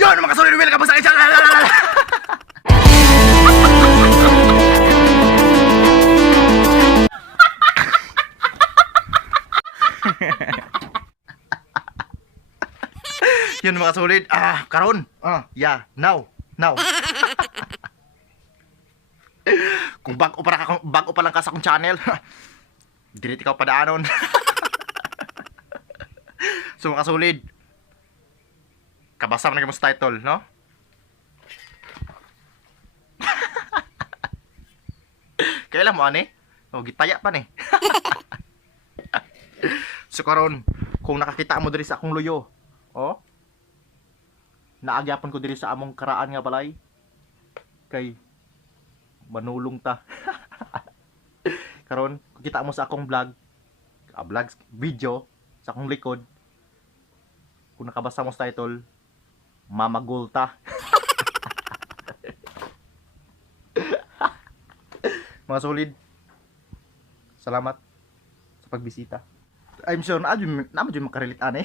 Yun mga kasulit, welcome sa akin. Yun mga kasulit. Karon. Yeah, now. Kung bago pa lang ka sa akong channel, direct ikaw padaanon. So mga kasulid, kabasa man na sa title, no? Kailan mo ani? Oh, gitaya pa ni. So karon, kung nakakita mo diri sa akong luyo, oh, naagyapan ko diri sa among karaan nga balay, kay manulong ta. Karon, kung kita mo sa akong vlog, video sa akong likod, kung nakabasa mo sa title, mamagulta. Mga solid, salamat sa pagbisita. I'm sure na dyan makarelate ane.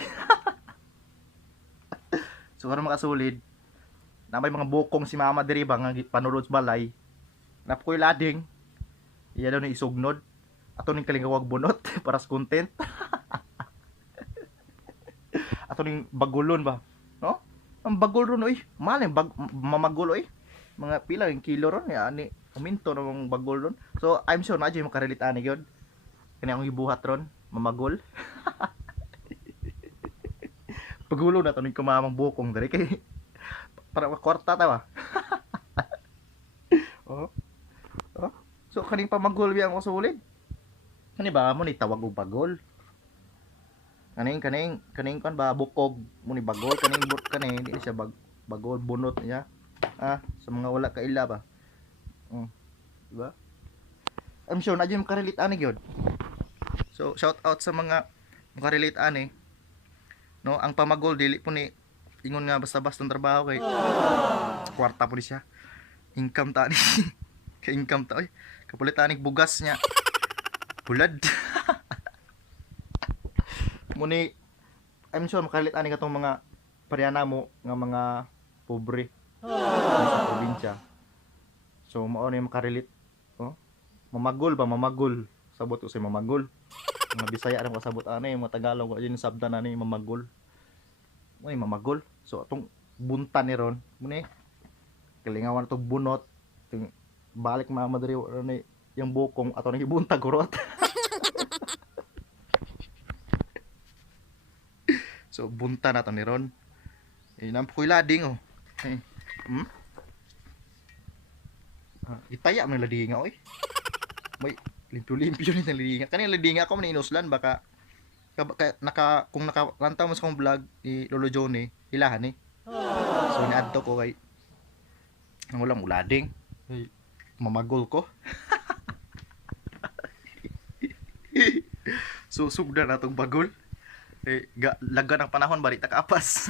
So karon mga solid, na may mga bukong si mama diri ba nga panulod sa balay. Napoy lading. Iya daw ni isugnod. Ato ning kalingawag bunot para sa content. Ato ning bagulon ba, no? Ang bagol ron oy, mahal mamagol oy. Mga pila yung kilo ron ya ani uminto ng bagol ron. So I'm sure na dyan makarelate ani gyud. Kani akong gibuhat ron, mamagol. Pagulo na to ning kumamang bukong diri kay para kwarta ta ba. Oh. So kaning pamagol biya ang sulit. Kani ba mo ni tawag og bagol? Kaning kan ba bukog mo ni bagol kaning di siya bagol bunot niya. Sa mga wala kaila ba. Diba? I'm sure na dyan makarelate ani gyud. So shout out sa mga makarelate ani. No, ang pamagol dili po ni ingon nga basta-basta ng trabaho kay kwarta po ni siya. Income ta ni. Kay income ta oy. Kapulit aning bugas niya. Bulad. Muni I'm sure makalit ani katong mga pariyana mo nga mga pobre sa probinsya. So mao ni makarelate. Oh. Mamagol. Sabot ko sa mamagol. Mga Bisaya rin kasabot ani, mga Tagalog wa din sabdan ani mamagol. Moy mamagol. So atong bunta ni ron, muni kalingawan to bunot. Ting balik mama diri ni yung bukong ato nang ibuntag kurot. So bunta na to ni ron. Nampoy lading oh. Itaya man lading oy. May limpyo-limpyo ni lading. Kanina lading ako man inuslan baka kung nakalantaw mo sa akong vlog ni Lolo Johnny, ilahan eh. So niadto ko kay ang ulang ulading. Mamagol ko. So sugda na tong bagol. Laga ng panahon bari ta kaapas.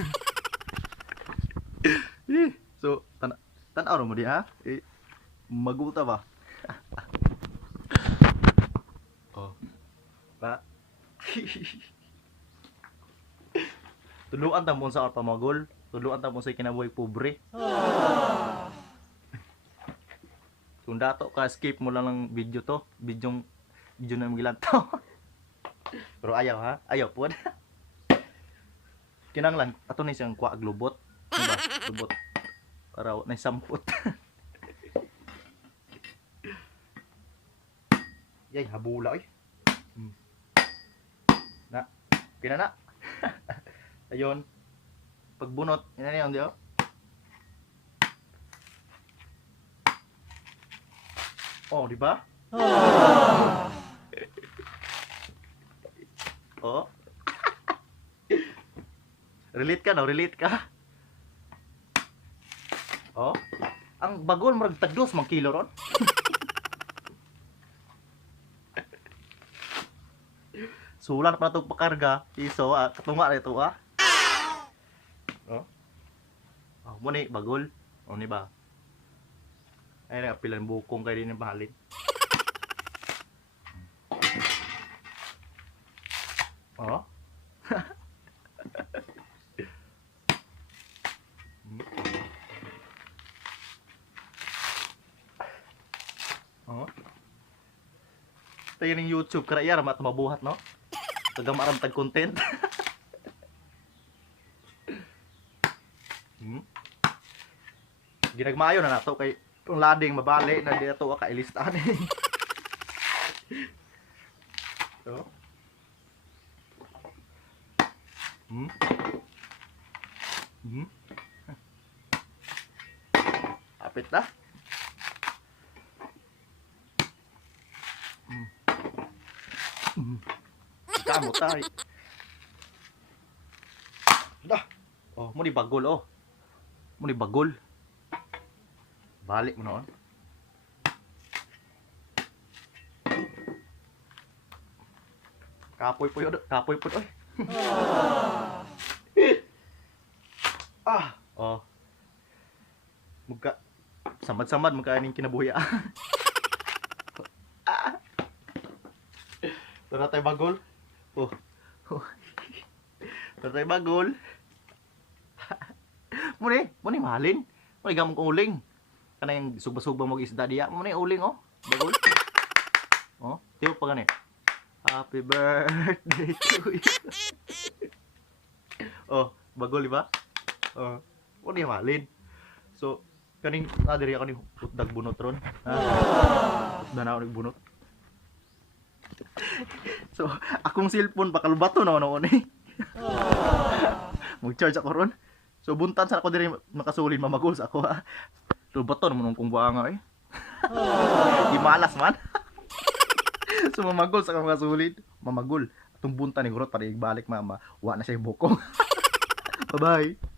So tan-aw mo di ha? Magulta ba? Oh. Ba? Tuluan ta mo sa pamagol, tuluan ta mo sa kinabuhi pobre. Kung dato ka skip mo lang ng video to, video na magilan to. Pero ayaw ha, ayaw po. Kinanglan ato ni siyang kuha globot, diba? Globot para na samput. Yay, habula oy. Na, pinana. Ayun. Pagbunot, ina niyo di oh. Oh, di ba? Oh. Relate ka no, relate ka. Oh. Ang bagol murag tagdos mang kilo ron. Sulan pa itong pakarga. Iso, katunga na ito, Oh. Oh, mo ni, bagol. Oh, ni ba? Ay, nakapilan bukong kayo din yung bahalin. Oh. tayo ng YouTube karaya ra mabuhat no. Tagang maram tag content. Ginagmayo na nato kay kung lading mabali na di ato ka ilistahan eh. So. Apit na. Kamu tay. Dah. Oh, mo ni bagol oh. Mo ni bagol. Balik mo noon. Kapoy po yun. Kapoy po oy. Oh. Muka samad-samad muka ning kinabuhi. Tara tayo bagol. Oh. Tara tayo bagol. Muni mahalin. Muni gamong kong uling. Kanang sugba-sugba mo isda diya. Muni uling oh. Bagol. Oh, tiyo pa gani. Happy birthday to you. Oh, bagol di ba? Oh, muni mahalin. So, kaning diri ako ni hutdag bunot ron. Dana ako bunot. So, akong cellphone pakalbato na noon eh. Mag-charge ako ron. So, buntan sa ako diri makasulin mamagol sa ako ha. Lubato naman kung buanga eh. Di malas man. So, mamagol sa akong makasulin. Mamagol. Atong buntan ni Gurot para ibalik mama. Wa na siya bukong. Bye-bye.